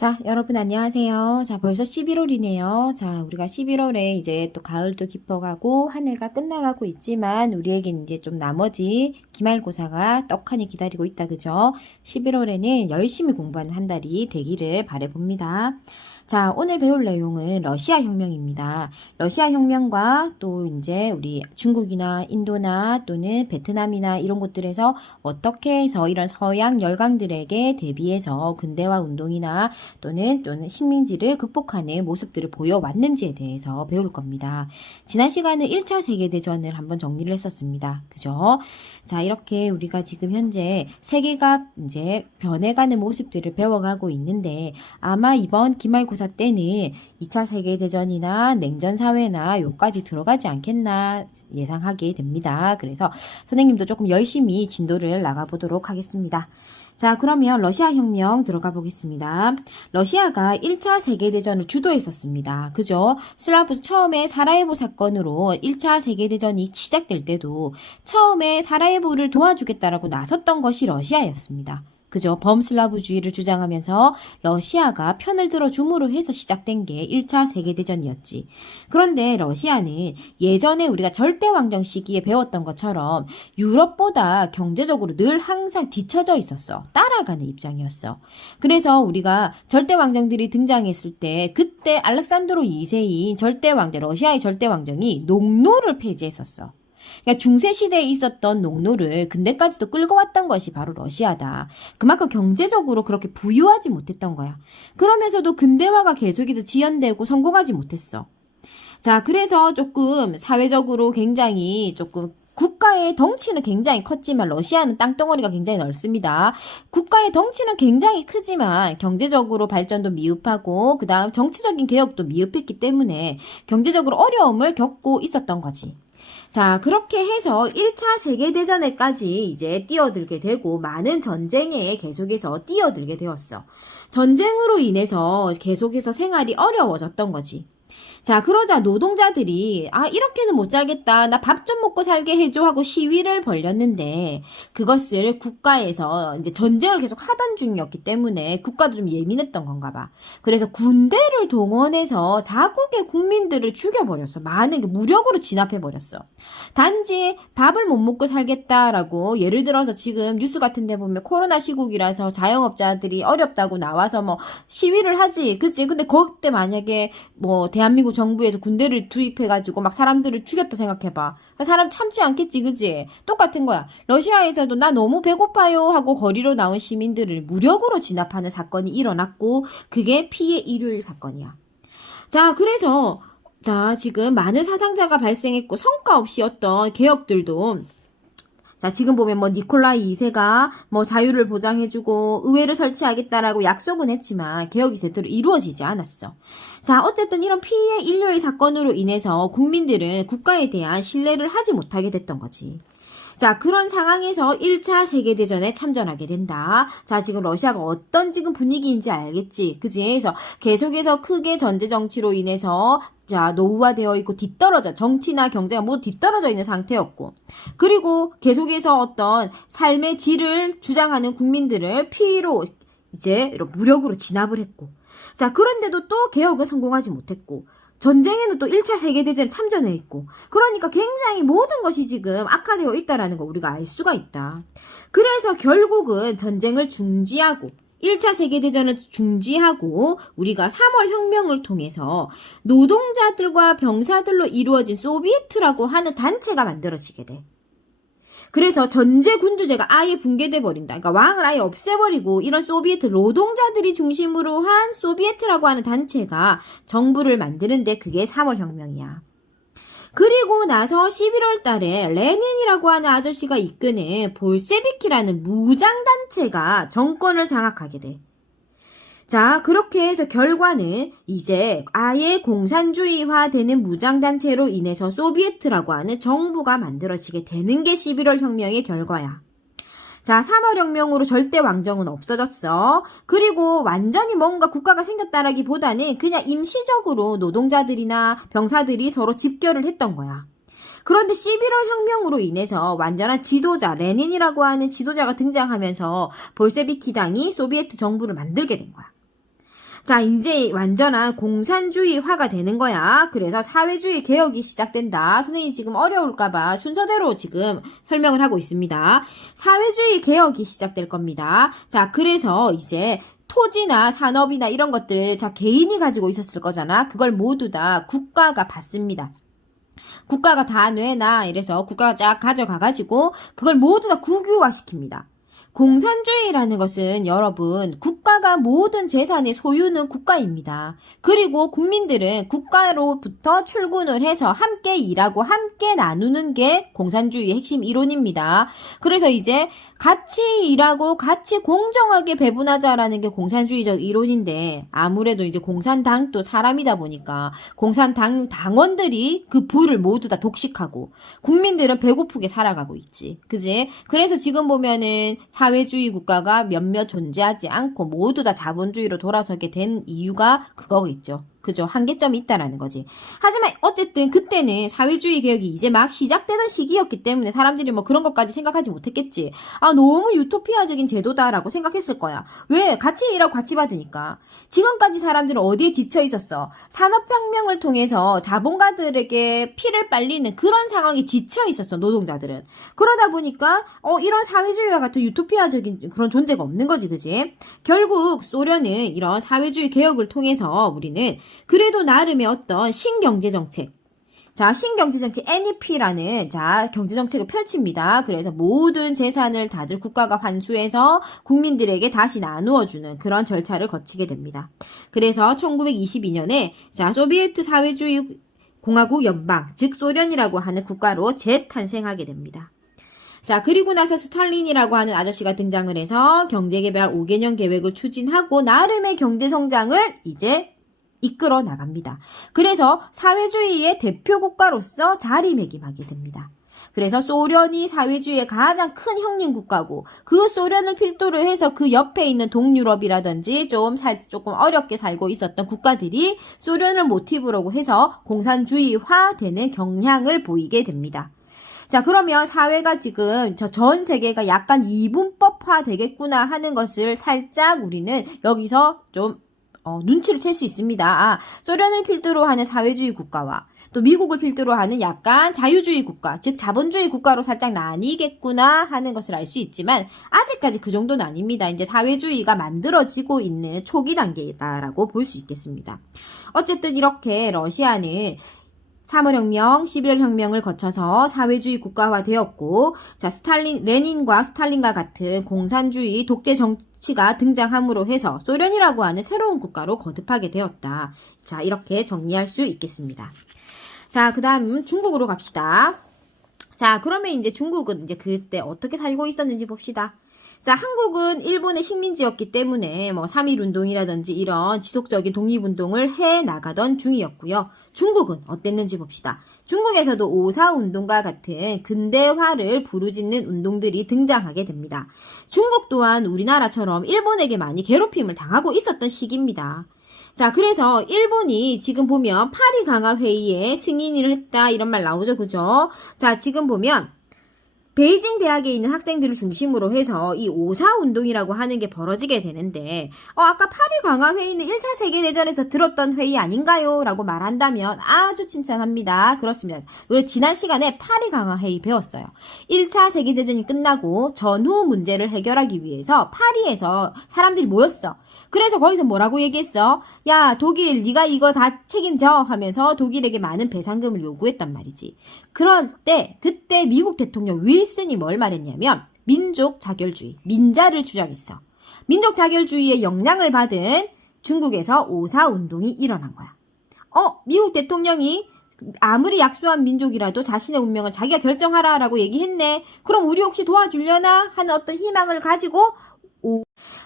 자, 여러분 안녕하세요. 자, 벌써 11월이네요. 자, 우리가 11월에 이제 또 가을도 깊어가고 한 해가 끝나가고 있지만 우리에겐 이제 좀 나머지 기말고사가 떡하니 기다리고 있다, 그죠? 11월에는 열심히 공부하는 한 달이 되기를 바라봅니다. 자, 오늘 배울 내용은 러시아 혁명입니다. 러시아 혁명과 또 이제 우리 중국이나 인도나 또는 베트남이나 이런 곳들에서 어떻게 해서 이런 서양 열강들에게 대비해서 근대화 운동이나 또는 식민지를 극복하는 모습들을 보여왔는지에 대해서 배울 겁니다. 지난 시간은 1차 세계대전을 한번 정리를 했었습니다. 그죠? 자, 이렇게 우리가 지금 현재 세계가 이제 변해가는 모습들을 배워가고 있는데 아마 이번 기말고사 때는 2차 세계대전이나 냉전사회나 요까지 들어가지 않겠나 예상하게 됩니다. 그래서 선생님도 조금 열심히 진도를 나가보도록 하겠습니다. 자, 그러면 러시아 혁명 들어가 보겠습니다. 러시아가 1차 세계대전을 주도했었습니다. 그죠? 슬라브 처음에 사라예보 사건으로 1차 세계대전이 시작될 때도 처음에 사라예보를 도와주겠다라고 나섰던 것이 러시아였습니다. 그죠? 범슬라브주의를 주장하면서 러시아가 편을 들어줌으로 해서 시작된 게 1차 세계대전이었지. 그런데 러시아는 예전에 우리가 절대왕정 시기에 배웠던 것처럼 유럽보다 경제적으로 늘 항상 뒤처져 있었어. 따라가는 입장이었어. 그래서 우리가 절대왕정들이 등장했을 때 그때 알렉산드로 2세인 절대왕정, 러시아의 절대왕정이 농노를 폐지했었어. 그러니까 중세시대에 있었던 농노를 근대까지도 끌고 왔던 것이 바로 러시아다. 그만큼 경제적으로 그렇게 부유하지 못했던 거야. 그러면서도 근대화가 계속해서 지연되고 성공하지 못했어. 자, 그래서 조금 사회적으로 굉장히 조금 국가의 덩치는 굉장히 컸지만 러시아는 땅덩어리가 굉장히 넓습니다. 국가의 덩치는 굉장히 크지만 경제적으로 발전도 미흡하고 그 다음 정치적인 개혁도 미흡했기 때문에 경제적으로 어려움을 겪고 있었던 거지. 자, 그렇게 해서 1차 세계대전에까지 이제 뛰어들게 되고 많은 전쟁에 계속해서 뛰어들게 되었어. 전쟁으로 인해서 계속해서 생활이 어려워졌던 거지. 자, 그러자 노동자들이 이렇게는 못 살겠다. 나 밥 좀 먹고 살게 해줘 하고 시위를 벌였는데 그것을 국가에서 이제 전쟁을 계속 하던 중이었기 때문에 국가도 좀 예민했던 건가 봐. 그래서 군대를 동원해서 자국의 국민들을 죽여버렸어. 많은 게 무력으로 진압해버렸어. 단지 밥을 못 먹고 살겠다라고 예를 들어서 지금 뉴스 같은 데 보면 코로나 시국이라서 자영업자들이 어렵다고 나와서 뭐 시위를 하지. 그치? 근데 그때 만약에 뭐 대한민국 정부에서 군대를 투입해가지고 막 사람들을 죽였다 생각해봐. 사람 참지 않겠지, 그지? 똑같은 거야. 러시아에서도 나 너무 배고파요 하고 거리로 나온 시민들을 무력으로 진압하는 사건이 일어났고 그게 피해 일요일 사건이야. 자, 그래서 자, 지금 많은 사상자가 발생했고 성과 없이 어떤 개혁들도 자, 지금 보면 뭐 니콜라이 2세가 뭐 자유를 보장해주고 의회를 설치하겠다라고 약속은 했지만 개혁이 제대로 이루어지지 않았어. 자, 어쨌든 이런 피해 인류의 사건으로 인해서 국민들은 국가에 대한 신뢰를 하지 못하게 됐던 거지. 자, 그런 상황에서 1차 세계대전에 참전하게 된다. 자, 지금 러시아가 어떤 지금 분위기인지 알겠지? 그지? 그래서 계속해서 크게 전제 정치로 인해서 자, 노후화되어 있고 뒤떨어져 정치나 경제가 모두 뒤떨어져 있는 상태였고 그리고 계속해서 어떤 삶의 질을 주장하는 국민들을 피로 이제 이런 무력으로 진압을 했고 자, 그런데도 또 개혁을 성공하지 못했고 전쟁에는 또 1차 세계대전에 참전해 있고 그러니까 굉장히 모든 것이 지금 악화되어 있다라는 거 우리가 알 수가 있다. 그래서 결국은 전쟁을 중지하고 1차 세계대전을 중지하고 우리가 3월 혁명을 통해서 노동자들과 병사들로 이루어진 소비에트라고 하는 단체가 만들어지게 돼. 그래서 전제 군주제가 아예 붕괴돼 버린다. 그러니까 왕을 아예 없애버리고 이런 소비에트 노동자들이 중심으로 한 소비에트라고 하는 단체가 정부를 만드는데 그게 3월 혁명이야. 그리고 나서 11월 달에 레닌이라고 하는 아저씨가 이끄는 볼셰비키라는 무장단체가 정권을 장악하게 돼. 자, 그렇게 해서 결과는 이제 아예 공산주의화 되는 무장단체로 인해서 소비에트라고 하는 정부가 만들어지게 되는 게 11월 혁명의 결과야. 자, 3월 혁명으로 절대 왕정은 없어졌어. 그리고 완전히 뭔가 국가가 생겼다라기보다는 그냥 임시적으로 노동자들이나 병사들이 서로 집결을 했던 거야. 그런데 11월 혁명으로 인해서 완전한 지도자, 레닌이라고 하는 지도자가 등장하면서 볼셰비키당이 소비에트 정부를 만들게 된 거야. 자, 이제 완전한 공산주의화가 되는 거야. 그래서 사회주의 개혁이 시작된다. 선생님이 지금 어려울까봐 순서대로 지금 설명을 하고 있습니다. 사회주의 개혁이 시작될 겁니다. 자, 그래서 이제 토지나 산업이나 이런 것들 개인이 가지고 있었을 거잖아. 그걸 모두 다 국가가 받습니다. 국가가 다 내놔. 이래서 국가가 쫙 가져가가지고 그걸 모두 다 국유화시킵니다. 공산주의라는 것은 여러분 국가가 모든 재산의 소유는 국가입니다. 그리고 국민들은 국가로부터 출근을 해서 함께 일하고 함께 나누는 게 공산주의의 핵심 이론입니다. 그래서 이제 같이 일하고 같이 공정하게 배분하자라는 게 공산주의적 이론인데 아무래도 이제 공산당도 사람이다 보니까 공산당 당원들이 그 부를 모두 다 독식하고 국민들은 배고프게 살아가고 있지. 그지? 그래서 지금 보면은 사회주의 국가가 몇몇 존재하지 않고 모두 다 자본주의로 돌아서게 된 이유가 그거겠죠. 그죠? 한계점이 있다라는 거지. 하지만 어쨌든 그때는 사회주의 개혁이 이제 막 시작되던 시기였기 때문에 사람들이 뭐 그런 것까지 생각하지 못했겠지. 아, 너무 유토피아적인 제도다라고 생각했을 거야. 왜? 같이 일하고 같이 받으니까. 지금까지 사람들은 어디에 지쳐 있었어? 산업혁명을 통해서 자본가들에게 피를 빨리는 그런 상황에 지쳐 있었어, 노동자들은. 그러다 보니까 이런 사회주의와 같은 유토피아적인 그런 존재가 없는 거지, 그지? 결국 소련은 이런 사회주의 개혁을 통해서 우리는 그래도 나름의 어떤 신경제정책, 신경제정책 NEP라는 경제정책을 펼칩니다. 그래서 모든 재산을 다들 국가가 환수해서 국민들에게 다시 나누어주는 그런 절차를 거치게 됩니다. 그래서 1922년에 소비에트 사회주의 공화국 연방, 즉 소련이라고 하는 국가로 재탄생하게 됩니다. 자, 그리고 나서 스탈린이라고 하는 아저씨가 등장을 해서 경제개발 5개년 계획을 추진하고 나름의 경제성장을 이제 이끌어 나갑니다. 그래서 사회주의의 대표 국가로서 자리매김하게 됩니다. 그래서 소련이 사회주의의 가장 큰 형님 국가고 그 소련을 필두로 해서 그 옆에 있는 동유럽이라든지 조금 어렵게 살고 있었던 국가들이 소련을 모티브로 해서 공산주의화되는 경향을 보이게 됩니다. 자, 그러면 사회가 지금 전 세계가 약간 이분법화 되겠구나 하는 것을 살짝 우리는 여기서 좀 눈치를 챌 수 있습니다. 소련을 필두로 하는 사회주의 국가와 또 미국을 필두로 하는 약간 자유주의 국가, 즉 자본주의 국가로 살짝 나뉘겠구나 하는 것을 알 수 있지만 아직까지 그 정도는 아닙니다. 이제 사회주의가 만들어지고 있는 초기 단계다라고 볼 수 있겠습니다. 어쨌든 이렇게 러시아는 3월혁명, 11월혁명을 거쳐서 사회주의 국가화 되었고, 레닌과 스탈린과 같은 공산주의 독재 정치가 등장함으로 해서 소련이라고 하는 새로운 국가로 거듭하게 되었다. 자, 이렇게 정리할 수 있겠습니다. 자, 그 다음 중국으로 갑시다. 자, 그러면 이제 중국은 이제 그때 어떻게 살고 있었는지 봅시다. 자, 한국은 일본의 식민지였기 때문에 3.1 운동이라든지 이런 지속적인 독립운동을 해 나가던 중이었고요. 중국은 어땠는지 봅시다. 중국에서도 5.4 운동과 같은 근대화를 부르짖는 운동들이 등장하게 됩니다. 중국 또한 우리나라처럼 일본에게 많이 괴롭힘을 당하고 있었던 시기입니다. 자, 그래서 일본이 지금 보면 파리 강화 회의에 승인을 했다 이런 말 나오죠, 그죠? 자, 지금 보면 베이징 대학에 있는 학생들을 중심으로 해서 이 5.4 운동이라고 하는 게 벌어지게 되는데 아까 파리 강화 회의는 1차 세계대전에서 들었던 회의 아닌가요? 라고 말한다면 아주 칭찬합니다. 그렇습니다. 우리 지난 시간에 파리 강화 회의 배웠어요. 1차 세계대전이 끝나고 전후 문제를 해결하기 위해서 파리에서 사람들이 모였어. 그래서 거기서 뭐라고 얘기했어? 야, 독일 네가 이거 다 책임져 하면서 독일에게 많은 배상금을 요구했단 말이지. 그럴 때 그때 미국 대통령 윌슨이 뭘 말했냐면 민족 자결주의, 민자를 주장했어. 민족 자결주의의 영향을 받은 중국에서 5.4 운동이 일어난 거야. 미국 대통령이 아무리 약소한 민족이라도 자신의 운명을 자기가 결정하라라고 얘기했네. 그럼 우리 혹시 도와주려나 하는 어떤 희망을 가지고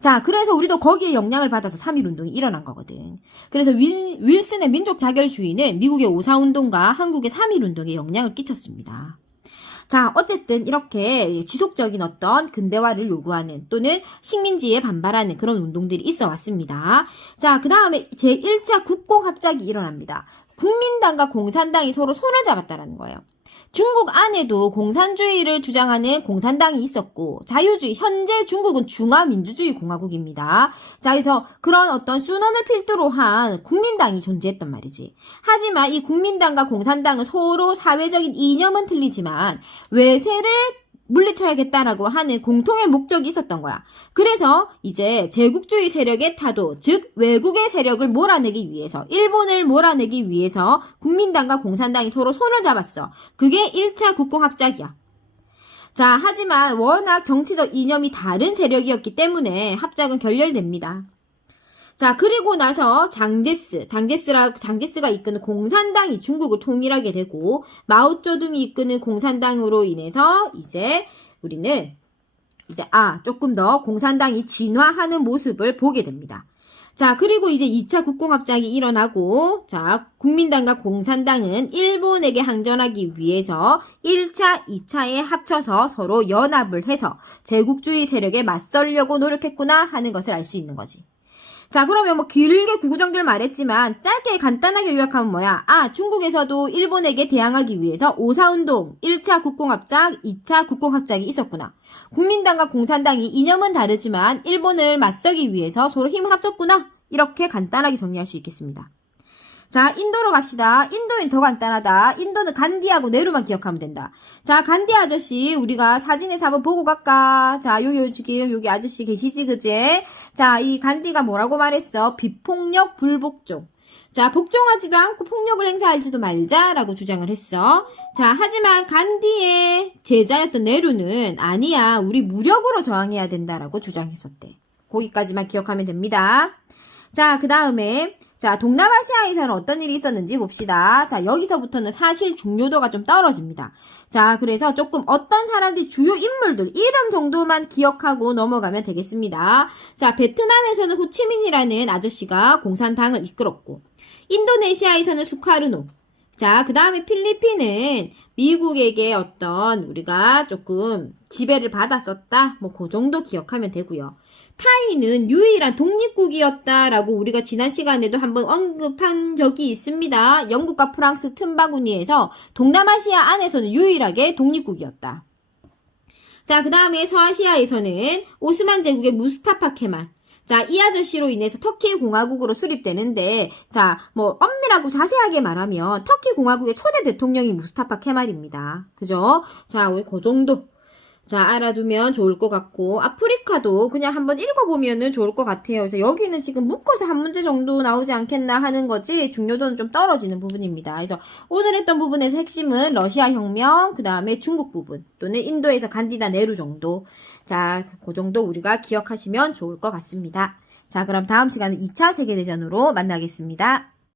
자, 그래서 우리도 거기에 영향을 받아서 3.1 운동이 일어난 거거든. 그래서 윌슨의 민족 자결주의는 미국의 5.4 운동과 한국의 3.1 운동에 영향을 끼쳤습니다. 자, 어쨌든 이렇게 지속적인 어떤 근대화를 요구하는 또는 식민지에 반발하는 그런 운동들이 있어 왔습니다. 자, 그 다음에 제1차 국공합작이 일어납니다. 국민당과 공산당이 서로 손을 잡았다라는 거예요. 중국 안에도 공산주의를 주장하는 공산당이 있었고 자유주의, 현재 중국은 중화민주주의 공화국입니다. 자, 그래서 그런 어떤 순원을 필두로 한 국민당이 존재했단 말이지. 하지만 이 국민당과 공산당은 서로 사회적인 이념은 틀리지만 외세를 물리쳐야겠다라고 하는 공통의 목적이 있었던 거야. 그래서 이제 제국주의 세력의 타도, 즉 외국의 세력을 몰아내기 위해서, 일본을 몰아내기 위해서 국민당과 공산당이 서로 손을 잡았어. 그게 1차 국공합작이야. 자, 하지만 워낙 정치적 이념이 다른 세력이었기 때문에 합작은 결렬됩니다. 자, 그리고 나서 장제스가 이끄는 공산당이 중국을 통일하게 되고 마오쩌둥이 이끄는 공산당으로 인해서 이제 우리는 조금 더 공산당이 진화하는 모습을 보게 됩니다. 자, 그리고 이제 2차 국공합작이 일어나고, 자, 국민당과 공산당은 일본에게 항전하기 위해서 1차, 2차에 합쳐서 서로 연합을 해서 제국주의 세력에 맞서려고 노력했구나 하는 것을 알 수 있는 거지. 자, 그러면 뭐 길게 구구정절 말했지만 짧게 간단하게 요약하면 뭐야? 중국에서도 일본에게 대항하기 위해서 오사운동, 1차 국공합작, 2차 국공합작이 있었구나. 국민당과 공산당이 이념은 다르지만 일본을 맞서기 위해서 서로 힘을 합쳤구나. 이렇게 간단하게 정리할 수 있겠습니다. 자, 인도로 갑시다. 인도는 더 간단하다. 인도는 간디하고 네루만 기억하면 된다. 자, 간디 아저씨 우리가 사진에서 한번 보고 갈까? 자, 여기 아저씨 계시지, 그제? 자, 이 간디가 뭐라고 말했어? 비폭력 불복종. 자, 복종하지도 않고 폭력을 행사하지도 말자라고 주장을 했어. 자, 하지만 간디의 제자였던 네루는 아니야, 우리 무력으로 저항해야 된다라고 주장했었대. 거기까지만 기억하면 됩니다. 자, 그 다음에 자, 동남아시아에서는 어떤 일이 있었는지 봅시다. 자, 여기서부터는 사실 중요도가 좀 떨어집니다. 자, 그래서 조금 어떤 사람들이 주요 인물들, 이름 정도만 기억하고 넘어가면 되겠습니다. 자, 베트남에서는 호치민이라는 아저씨가 공산당을 이끌었고, 인도네시아에서는 수카르노. 자, 그 다음에 필리핀은 미국에게 어떤 우리가 조금 지배를 받았었다. 뭐, 그 정도 기억하면 되고요. 타이는 유일한 독립국이었다라고 우리가 지난 시간에도 한번 언급한 적이 있습니다. 영국과 프랑스 틈바구니에서 동남아시아 안에서는 유일하게 독립국이었다. 자, 그 다음에 서아시아에서는 오스만 제국의 무스타파 케말. 자, 이 아저씨로 인해서 터키 공화국으로 수립되는데, 자, 뭐 엄밀하고 자세하게 말하면 터키 공화국의 초대 대통령이 무스타파 케말입니다. 그죠? 자, 우리 그 정도. 자, 알아두면 좋을 것 같고, 아프리카도 그냥 한번 읽어보면은 좋을 것 같아요. 그래서 여기는 지금 묶어서 한 문제 정도 나오지 않겠나 하는 거지, 중요도는 좀 떨어지는 부분입니다. 그래서 오늘 했던 부분에서 핵심은 러시아 혁명, 그 다음에 중국 부분, 또는 인도에서 간디나 네루 정도. 자, 그 정도 우리가 기억하시면 좋을 것 같습니다. 자, 그럼 다음 시간은 2차 세계대전으로 만나겠습니다.